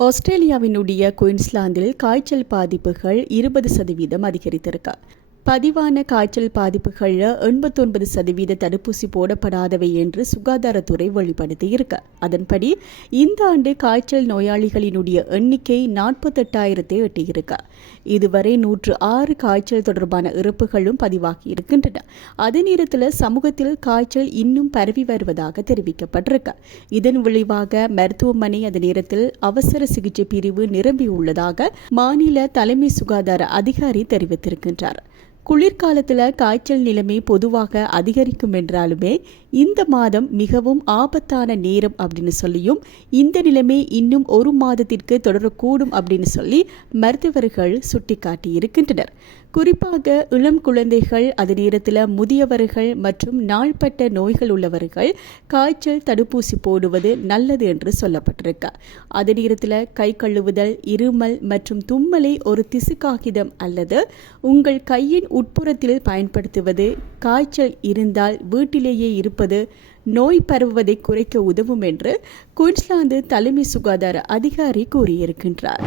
ஆஸ்திரேலியாவினுடைய குயின்ஸ்லாந்தில் காய்ச்சல் பாதிப்புகள் இருபது சதவீதம் அதிகரித்திருக்கு பதிவான காய்ச்சல் பாதிப்புகளில் எண்பத்தொன்பது சதவீத தடுப்பூசி போடப்படாதவை என்று சுகாதாரத்துறை வெளிப்படுத்தியிருக்க. அதன்படி இந்த ஆண்டு காய்ச்சல் நோயாளிகளினுடைய எண்ணிக்கை நாற்பத்தெட்டாயிரத்தை எட்டியிருக்க. இதுவரை நூற்று ஆறு காய்ச்சல் தொடர்பான இறப்புகளும் பதிவாகி இருக்கின்றன. அதே நேரத்தில் சமூகத்தில் காய்ச்சல் இன்னும் பரவி வருவதாக தெரிவிக்கப்பட்டிருக்க. இதன் விளைவாக மருத்துவமனை அந்த நேரத்தில் அவசர சிகிச்சை பிரிவு நிரம்பியுள்ளதாக மாநில தலைமை சுகாதார அதிகாரி தெரிவித்திருக்கின்றார். குளிர்காலத்தில் காய்ச்சல் நிலைமை பொதுவாக அதிகரிக்கும் என்றாலுமே இந்த மாதம் மிகவும் ஆபத்தான நேரம் அப்படின்னு சொல்லியும் இந்த நிலைமை இன்னும் ஒரு மாதத்திற்கு தொடரக்கூடும் அப்படின்னு சொல்லி மருத்துவர்கள் சுட்டிக்காட்டி இருக்கின்றனர் குறிப்பாக இளம் குழந்தைகள் அதே நேரத்தில் முதியவர்கள் மற்றும் நாள்பட்ட நோய்கள் உள்ளவர்கள் காய்ச்சல் தடுப்பூசி போடுவது நல்லது என்று சொல்லப்பட்டிருக்கு. அதே நேரத்தில் கை கழுவுதல் இருமல் மற்றும் தும்மலை ஒரு திசு காகிதம் அல்லது உங்கள் கையின் உட்புறத்தில் பயன்படுத்துவது காய்ச்சல் இருந்தால் வீட்டிலேயே இருப்பது நோய் பரவுவதை குறைக்க உதவும் என்று குயின்ஸ்லாந்து தலைமை சுகாதார அதிகாரி கூறியிருக்கின்றார்.